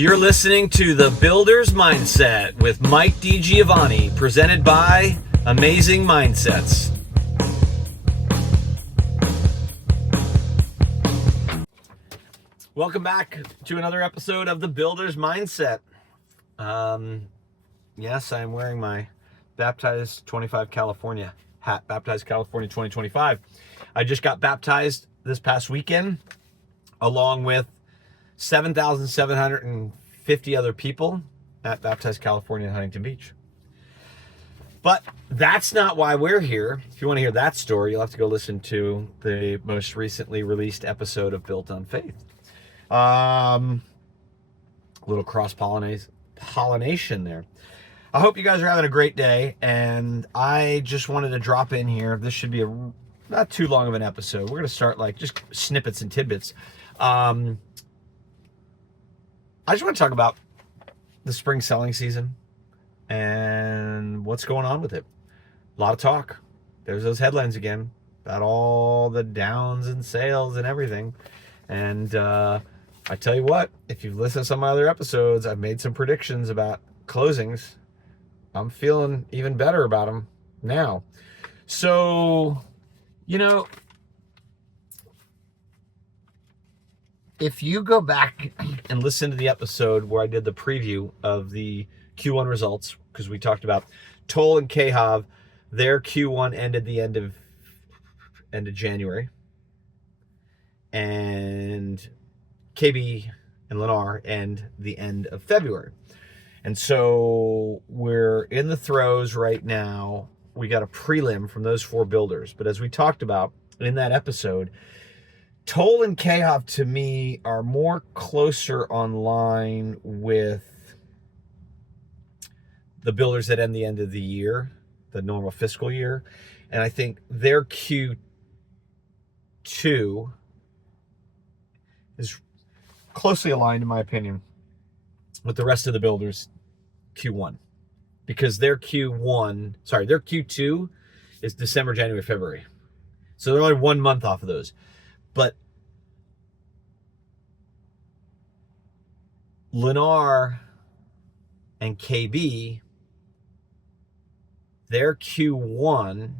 You're listening to The Builder's Mindset with Mike DiGiovanni, presented by Amazing Mindsets. Welcome back to another episode of The Builder's Mindset. Yes, I'm wearing my Baptized 25 California hat, Baptized California 2025. I just got baptized this past weekend, along with 7,750 other people at Baptized California in Huntington Beach. But that's not why we're here. If you want to hear that story, you'll have to go listen to the most recently released episode of Built on Faith. A little cross-pollination there. I hope you guys are having a great day, and I just wanted to drop in here. This should be not too long of an episode. We're going to start like just snippets and tidbits. I just want to talk about the spring selling season and what's going on with it. A lot of talk. There's those headlines again about all the downs in sales and everything. And I tell you what, if you've listened to some of my other episodes, I've made some predictions about closings. I'm feeling even better about them now. So, if you go back and listen to the episode where I did the preview of the Q1 results, because we talked about Toll and KHAV, their Q1 ended the end of January, and KB and Lennar end the end of February. And so we're in the throes right now. We got a prelim from those four builders. But as we talked about in that episode, Toll and KHAV to me are more closer on line with the builders that end the end of the year, the normal fiscal year. And I think their Q2 is closely aligned, in my opinion, with the rest of the builders' Q1. Because their Q2 is December, January, February. So they're only 1 month off of those. But Lennar and KB, their Q1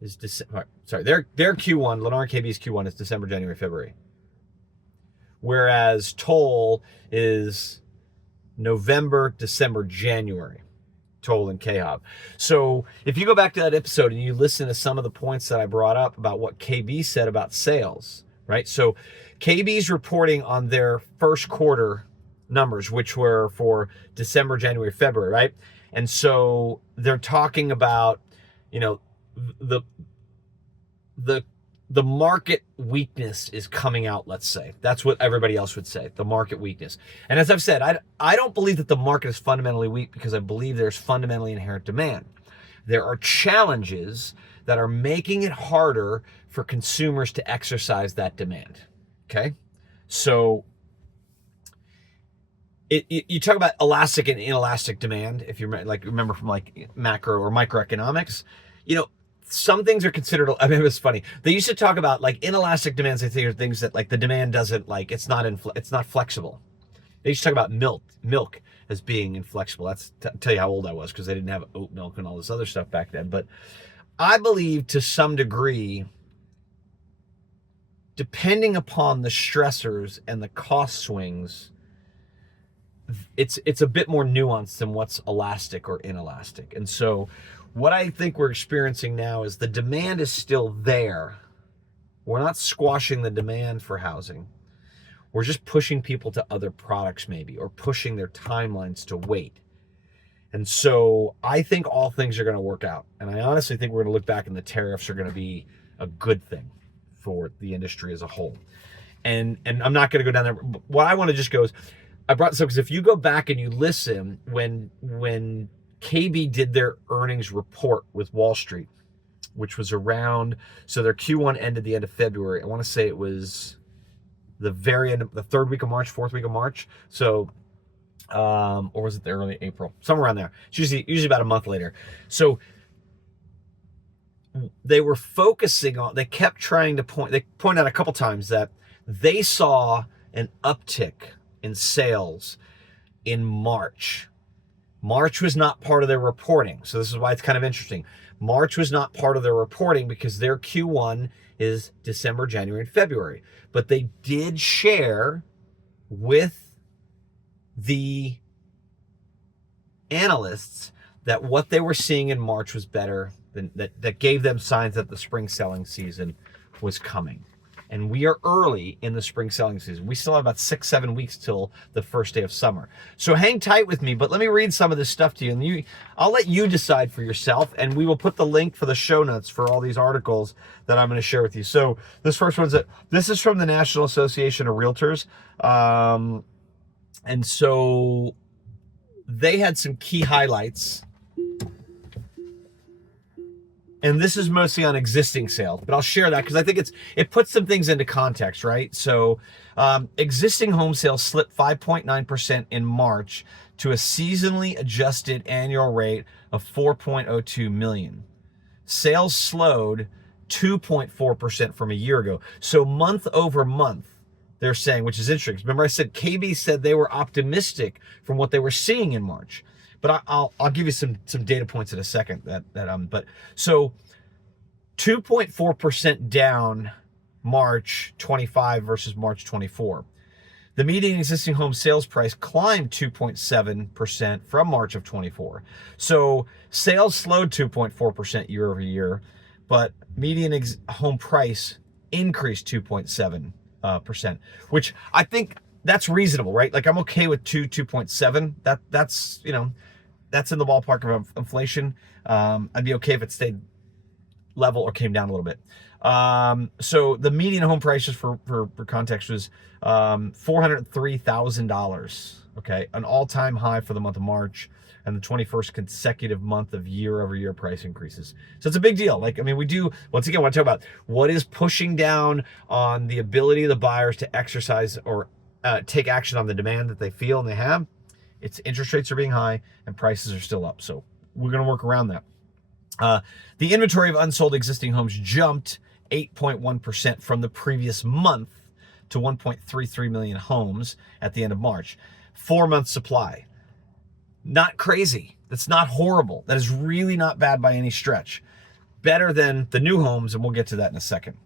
is December. Their Q1, Lennar and KB's Q1 is December, January, February. Whereas Toll is November, December, January. Toll and KHAV. So if you go back to that episode and you listen to some of the points that I brought up about what KB said about sales, right? So KB's reporting on their first quarter numbers, which were for December, January, February, right? And so they're talking about, the market weakness is coming out, let's say. That's what everybody else would say, the market weakness. And as I've said, I don't believe that the market is fundamentally weak, because I believe there's fundamentally inherent demand. There are challenges that are making it harder for consumers to exercise that demand, okay? So you talk about elastic and inelastic demand, if you remember from macro or microeconomics, some things are considered, it was funny. They used to talk about inelastic demands. I think are things that the demand doesn't it's not flexible. They used to talk about milk as being inflexible. That's tell you how old I was, because they didn't have oat milk and all this other stuff back then. But I believe to some degree, depending upon the stressors and the cost swings, it's a bit more nuanced than what's elastic or inelastic. And so what I think we're experiencing now is the demand is still there. We're not squashing the demand for housing. We're just pushing people to other products maybe, or pushing their timelines to wait. And so I think all things are going to work out. And I honestly think we're going to look back and the tariffs are going to be a good thing for the industry as a whole. And I'm not going to go down there. What I want to just go is, I brought this up because if you go back and you listen, when KB did their earnings report with Wall Street, which was around, so their Q1 ended the end of February. I want to say it was the very end of the third week of March, fourth week of March. So, or was it the early April? Somewhere around there. It's usually about a month later. So they were focusing on, they kept trying to point out a couple times that they saw an uptick in sales in March. March was not part of their reporting. So this is why it's kind of interesting. March was not part of their reporting because their Q1 is December, January, and February. But they did share with the analysts that what they were seeing in March was better than that gave them signs that the spring selling season was coming. And we are early in the spring selling season. We still have about 6-7 weeks till the first day of summer. So hang tight with me, but let me read some of this stuff to you. And I'll let you decide for yourself, and we will put the link for the show notes for all these articles that I'm going to share with you. So this first one's this is from the National Association of Realtors. And so they had some key highlights. And this is mostly on existing sales, but I'll share that because I think it puts some things into context, right? So existing home sales slipped 5.9% in March to a seasonally adjusted annual rate of 4.02 million. Sales slowed 2.4% from a year ago. So month over month, they're saying, which is interesting. Remember I said KB said they were optimistic from what they were seeing in March. But I'll give you some data points in a second but so 2.4% down March 25 versus March 24. The median existing home sales price climbed 2.7% from March of 24. So sales slowed 2.4% year over year, but median home price increased 2.7%, which I think that's reasonable, right? Like I'm okay with 2.7. That's, you know, that's in the ballpark of inflation. I'd be okay if it stayed level or came down a little bit. So the median home prices for context was $403,000. Okay, an all-time high for the month of March and the 21st consecutive month of year-over-year price increases. So it's a big deal. Like, I mean, we do, once again, I want to talk about what is pushing down on the ability of the buyers to exercise or take action on the demand that they feel and they have. It's interest rates are being high and prices are still up. So we're going to work around that. The inventory of unsold existing homes jumped 8.1% from the previous month to 1.33 million homes at the end of March. 4-month supply. Not crazy. That's not horrible. That is really not bad by any stretch. Better than the new homes, and we'll get to that in a second.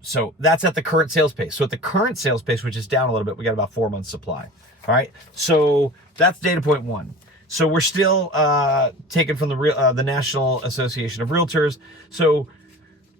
So that's at the current sales pace. So at the current sales pace, which is down a little bit, we got about 4 months supply. All right. So that's data point one. So we're still taken from the National Association of Realtors. So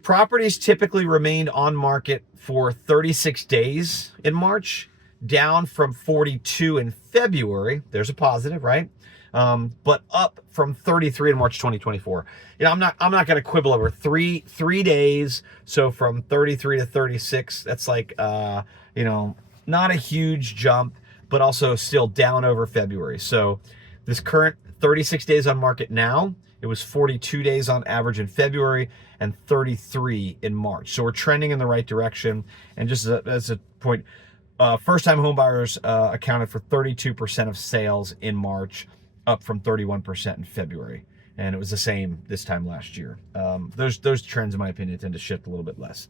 properties typically remained on market for 36 days in March, down from 42 in February. There's a positive, right? But up from 33 in March 2024. You know, I'm not going to quibble over three days. So from 33 to 36, that's like you know, not a huge jump, but also still down over February. So this current 36 days on market now, it was 42 days on average in February and 33 in March. So we're trending in the right direction. And just as a point, first-time home buyers accounted for 32% of sales in March, up from 31% in February. And it was the same this time last year. Those trends, in my opinion, tend to shift a little bit less.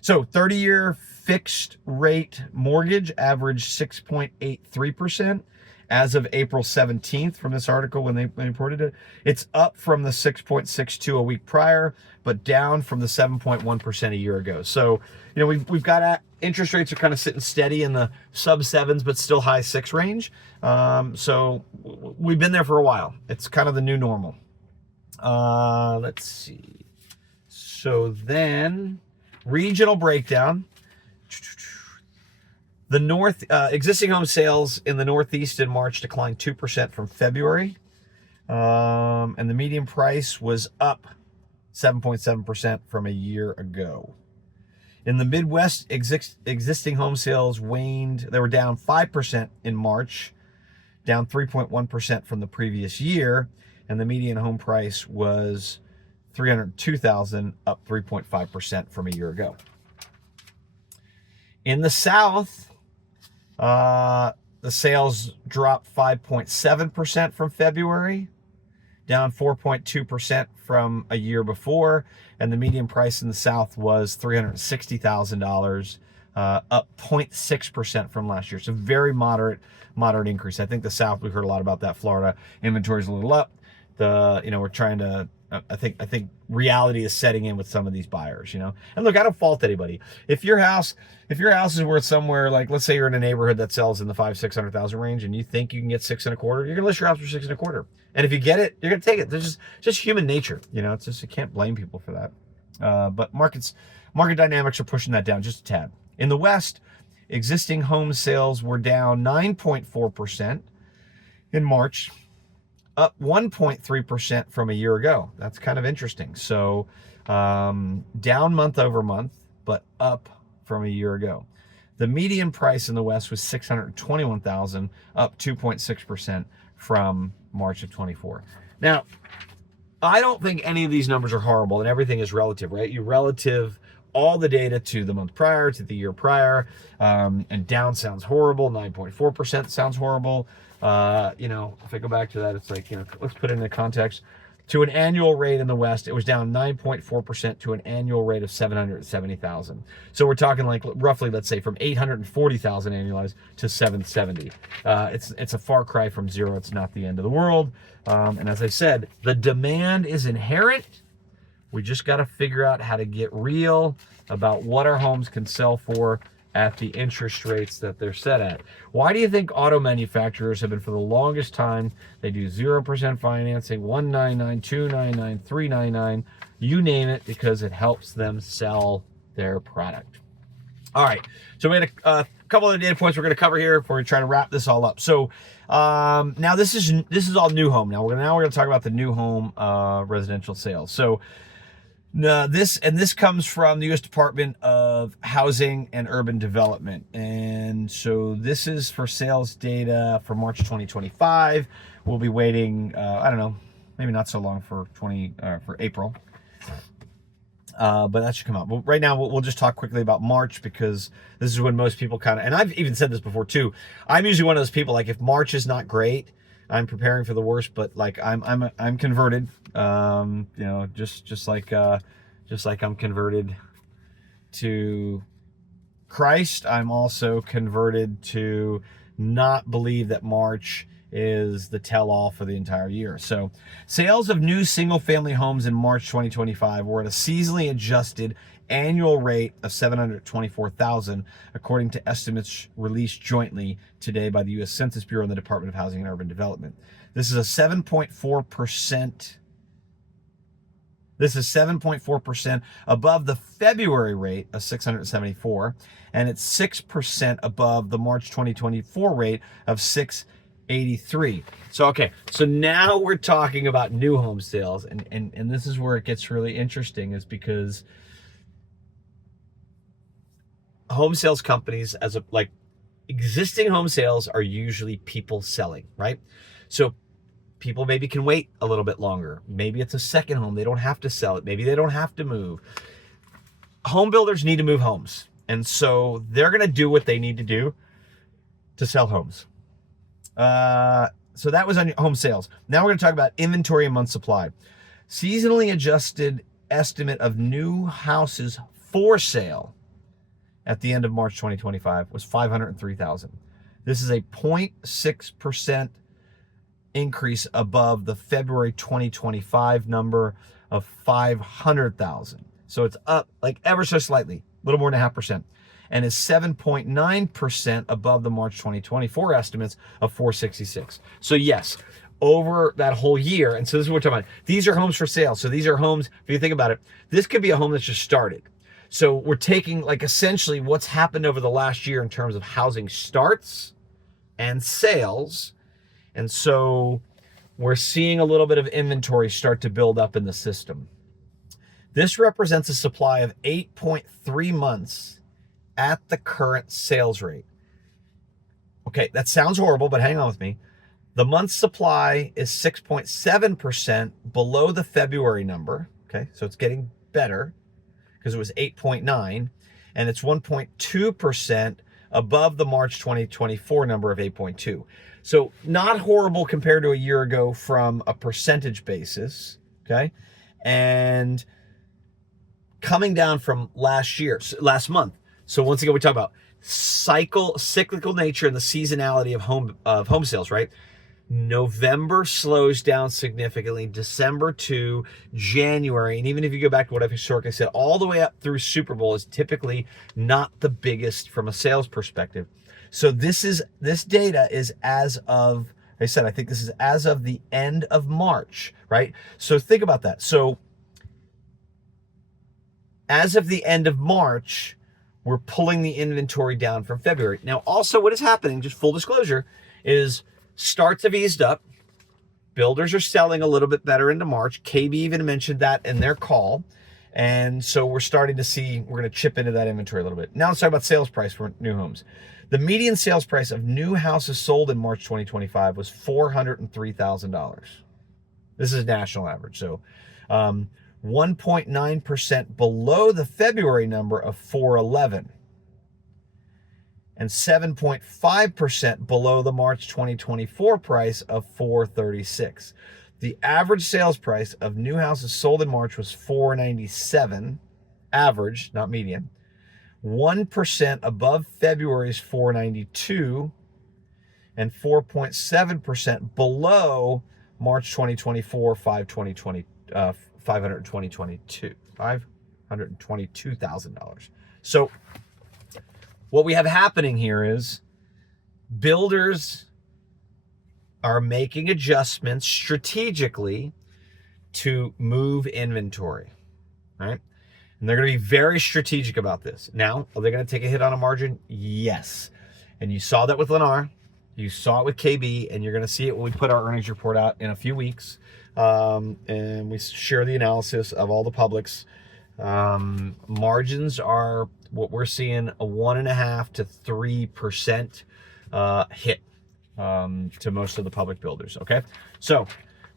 So 30-year fixed rate mortgage averaged 6.83% as of April 17th from this article when they reported it. It's up from the 6.62 a week prior, but down from the 7.1% a year ago. So, you know, we've got interest rates are kind of sitting steady in the sub 7s, but still high 6 range. So we've been there for a while. It's kind of the new normal. Let's see. So then regional breakdown. The existing home sales in the Northeast in March declined 2% from February. And the median price was up 7.7% from a year ago. In the Midwest, existing home sales waned. They were down 5% in March, down 3.1% from the previous year. And the median home price was $302,000, up 3.5% from a year ago. In the South, the sales dropped 5.7% from February, down 4.2% from a year before, and the median price in the South was $360,000, up 0.6% from last year. So very moderate increase. I think the South, we heard a lot about that. Florida inventory is a little up. We're trying to, I think reality is setting in with some of these buyers, And look, I don't fault anybody. If your house is worth somewhere, like, let's say you're in a neighborhood that sells in the 500,000-600,000 range, and you think you can get 6.25, you're gonna list your house for 6.25. And if you get it, you're gonna take it. There's just human nature, It's just, you can't blame people for that. But market dynamics are pushing that down just a tad. In the West, existing home sales were down 9.4% in March, up 1.3% from a year ago. That's kind of interesting. So down month over month, but up from a year ago. The median price in the West was $621,000, up 2.6% from March of 24. Now, I don't think any of these numbers are horrible, and everything is relative, right? You relative all the data to the month prior, to the year prior, and down sounds horrible. 9.4% sounds horrible. If I go back to that, it's like, let's put it into context. To an annual rate in the West, it was down 9.4% to an annual rate of 770,000. So we're talking like roughly, let's say, from 840,000 annualized to 770. It's a far cry from zero. It's not the end of the world. And as I said, the demand is inherent. We just got to figure out how to get real about what our homes can sell for at the interest rates that they're set at. Why do you think auto manufacturers have been, for the longest time, they do 0% financing, 199, 299, 399, you name it, because it helps them sell their product. All right, so we had a couple of data points we're going to cover here before we try to wrap this all up. So now this is all new home. Now we're going to talk about the new home residential sales. So this comes from the U.S. Department of Housing and Urban Development, and so this is for sales data for March 2025. We'll be waiting, I don't know, maybe not so long for April, but that should come out. But right now, we'll just talk quickly about March, because this is when most people kind of, and I've even said this before too. I'm usually one of those people, like, if March is not great, I'm preparing for the worst, but like I'm converted, just like I'm converted to Christ. I'm also converted to not believe that March is the tell-all for the entire year. So sales of new single-family homes in March 2025 were at a seasonally adjusted annual rate of 724,000, according to estimates released jointly today by the U.S. Census Bureau and the Department of Housing and Urban Development. This is 7.4% above the February rate of 674, and it's 6% above the March 2024 rate of 683. So now we're talking about new home sales, and this is where it gets really interesting, is because home sales companies, existing home sales are usually people selling, right? So people maybe can wait a little bit longer. Maybe it's a second home. They don't have to sell it. Maybe they don't have to move. Home builders need to move homes, and so they're going to do what they need to do to sell homes. So that was on home sales. Now we're going to talk about inventory and month supply. Seasonally adjusted estimate of new houses for sale at the end of March 2025 was 503,000. This is a 0.6% increase above the February 2025 number of 500,000. So it's up like ever so slightly, a little more than 0.5%, and is 7.9% above the March 2024 estimates of 466. So yes, over that whole year, and so this is what we're talking about. These are homes for sale. So these are homes, if you think about it, this could be a home that's just started. So we're taking essentially what's happened over the last year in terms of housing starts and sales. And so we're seeing a little bit of inventory start to build up in the system. This represents a supply of 8.3 months at the current sales rate. Okay, that sounds horrible, but hang on with me. The month's supply is 6.7% below the February number. Okay, so it's getting better, because it was 8.9, and it's 1.2% above the March 2024 number of 8.2. So not horrible compared to a year ago from a percentage basis, okay? And coming down from last month. So once again, we talk about cyclical nature and the seasonality of home sales, right? November slows down significantly, December to January, and even if you go back to what I've historically said, all the way up through Super Bowl is typically not the biggest from a sales perspective. So this data is as of, like I said, I think this is as of the end of March, right? So think about that. So as of the end of March, we're pulling the inventory down from February. Now, also what is happening, just full disclosure, is starts have eased up. Builders are selling a little bit better into March. KB even mentioned that in their call. And so we're starting to see, we're going to chip into that inventory a little bit. Now let's talk about sales price for new homes. The median sales price of new houses sold in March 2025 was $403,000. This is national average. So 1.9% below the February number of 411. And 7.5% below the March 2024 price of 436. The average sales price of new houses sold in March was 497, average, not median. 1% above February's 492, and 4.7% below March 2024 $522,000. So what we have happening here is builders are making adjustments strategically to move inventory, right? And they're going to be very strategic about this. Now, are they going to take a hit on a margin? Yes. And you saw that with Lennar. You saw it with KB, and you're going to see it when we put our earnings report out in a few weeks. And we share the analysis of all the publics. Margins are what we're seeing, a 1.5% to 3% hit to most of the public builders. Okay, so a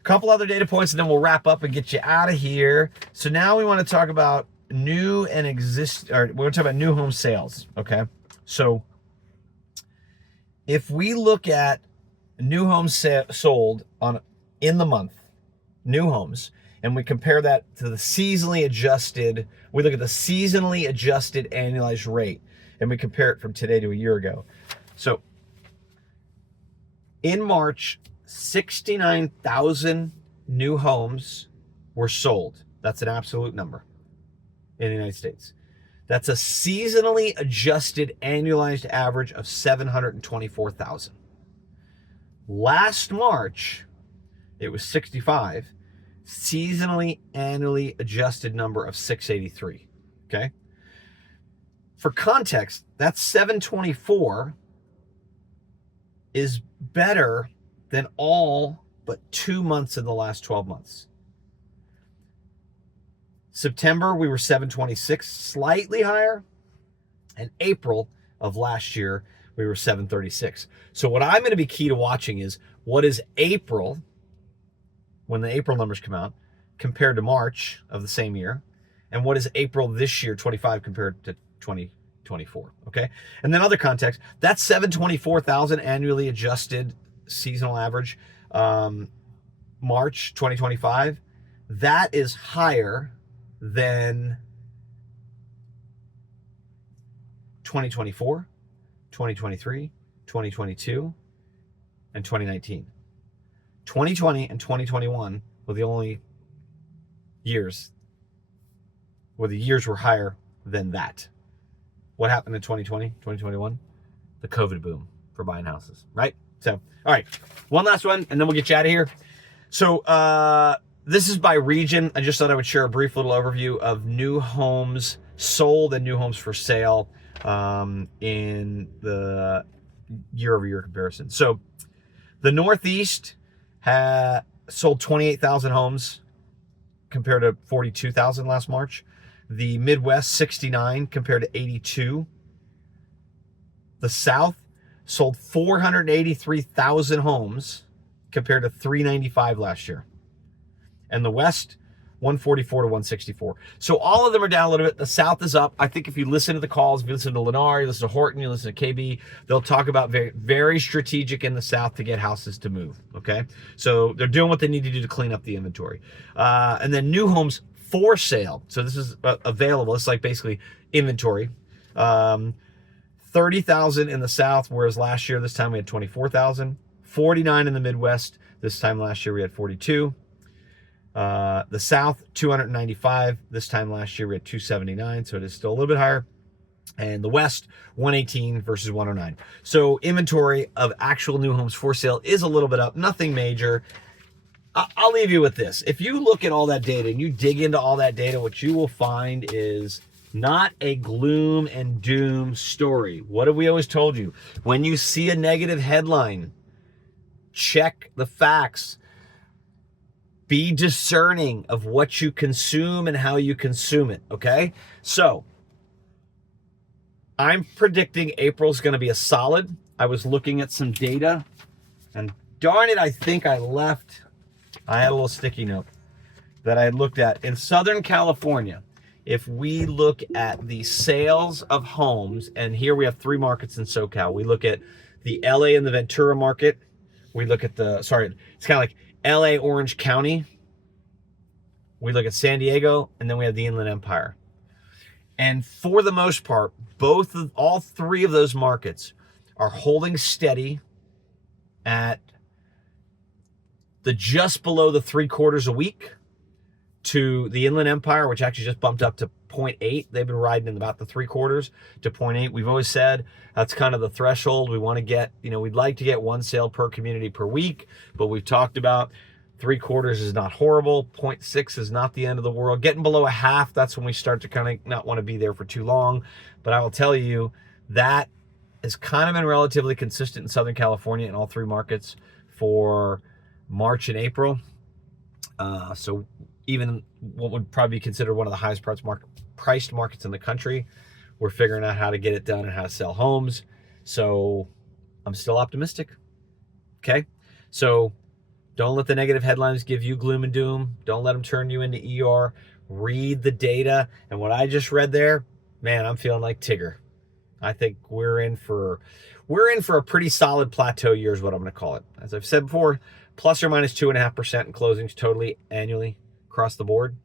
couple other data points, and then we'll wrap up and get you out of here. So now we want to talk about new and we're going to talk about new home sales. Okay, so if we look at new homes sold in the month, new homes, and we compare that to the seasonally adjusted, we look at the seasonally adjusted annualized rate, and we compare it from today to a year ago. So in March, 69,000 new homes were sold. That's an absolute number in the United States. That's a seasonally adjusted annualized average of 724,000. Last March, it was 65. Seasonally annually adjusted number of 683. Okay, for context, that 724 is better than all but 2 months in the last 12 months. September, we were 726, slightly higher, and April of last year we were 736. So what I'm going to be key to watching is what is April, when the April numbers come out, compared to March of the same year, and what is April this year, 25, compared to 2024, okay? And then other context, that's 724,000 annually adjusted seasonal average, March 2025, that is higher than 2024, 2023, 2022, and 2019. 2020 and 2021 were the only years where the years were higher than that. What happened in 2020, 2021? The COVID boom for buying houses, right? So, all right, one last one, and then we'll get you out of here. So, this is by region. I just thought I would share a brief little overview of new homes sold and new homes for sale in the year-over-year comparison. So, the Northeast sold 28,000 homes compared to 42,000 last March. The Midwest, 69 compared to 82. The South sold 483,000 homes compared to 395 last year. And the West, 144 to 164. So all of them are down a little bit. The South is up. I think if you listen to the calls, if you listen to Lennar, you listen to Horton, you listen to KB, they'll talk about very, very strategic in the South to get houses to move, okay? So they're doing what they need to do to clean up the inventory. And then new homes for sale. So this is available. It's like basically inventory. 30,000 in the South, whereas last year, this time we had 24,000. 49 in the Midwest. This time last year we had 42. The South, 295. This time last year we had 279, so it is still a little bit higher. And the West, 118 versus 109. So inventory of actual new homes for sale is a little bit up, nothing major. I'll leave you with this. If you look at all that data and you dig into all that data, what you will find is not a gloom and doom story. What have we always told you? When you see a negative headline, check the facts. Be discerning of what you consume and how you consume it, okay? So, I'm predicting April's going to be a solid. I was looking at some data, and darn it, I think I had a little sticky note that I had looked at. In Southern California, if we look at the sales of homes, and here we have 3 markets in SoCal. We look at the LA and the Ventura market. We look at it's kind of like LA, Orange County. We look at San Diego, and then we have the Inland Empire. And for the most part, all 3 of those markets are holding steady at just below the 3/4 a week, to the Inland Empire, which actually just bumped up to 0.8. They've been riding in about the 3/4 to 0.8. We've always said that's kind of the threshold. We want to get, we'd like to get 1 sale per community per week, but we've talked about 3/4 is not horrible. 0.6 is not the end of the world. Getting below a half, that's when we start to kind of not want to be there for too long. But I will tell you, that has kind of been relatively consistent in Southern California in all 3 markets for March and April. So even what would probably be considered one of the highest priced markets in the country, we're figuring out how to get it done and how to sell homes. So I'm still optimistic. Okay. So don't let the negative headlines give you gloom and doom. Don't let them turn you into ER. Read the data. And what I just read there, man, I'm feeling like Tigger. I think we're in for a pretty solid plateau year is what I'm going to call it. As I've said before, plus or minus 2.5% in closings totally annually across the board.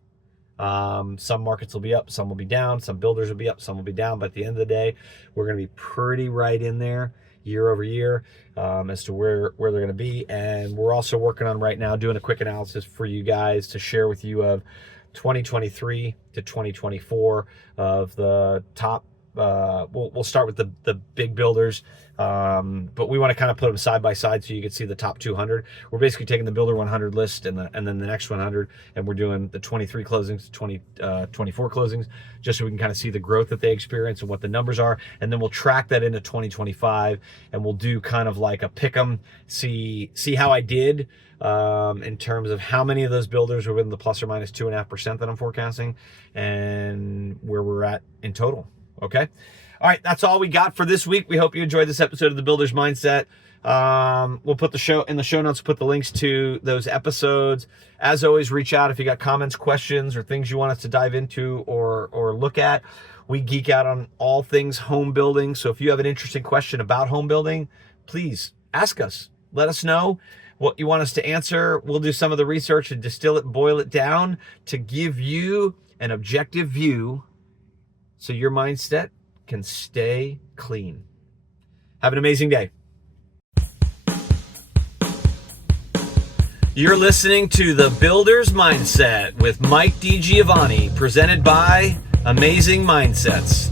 Some markets will be up, some will be down, some builders will be up, some will be down. But at the end of the day, we're going to be pretty right in there year over year as to where they're going to be. And we're also working on right now doing a quick analysis for you guys to share with you of 2023 to 2024 of the top. We'll start with the big builders, but we want to kind of put them side by side so you can see the top 200. We're basically taking the builder 100 list and then the next 100, and we're doing the 23 closings, 24 closings, just so we can kind of see the growth that they experience and what the numbers are. And then we'll track that into 2025, and we'll do kind of like a pick 'em, see how I did in terms of how many of those builders were within the plus or minus 2.5% that I'm forecasting, and where we're at in total. Okay. All right. That's all we got for this week. We hope you enjoyed this episode of The Builder's Mindset. We'll put the show notes, put the links to those episodes. As always, reach out if you got comments, questions, or things you want us to dive into or look at. We geek out on all things home building. So if you have an interesting question about home building, please ask us. Let us know what you want us to answer. We'll do some of the research and distill it, boil it down to give you an objective view so your mindset can stay clean. Have an amazing day. You're listening to The Builder's Mindset with Mike DiGiovanni, presented by Amazing Mindsets.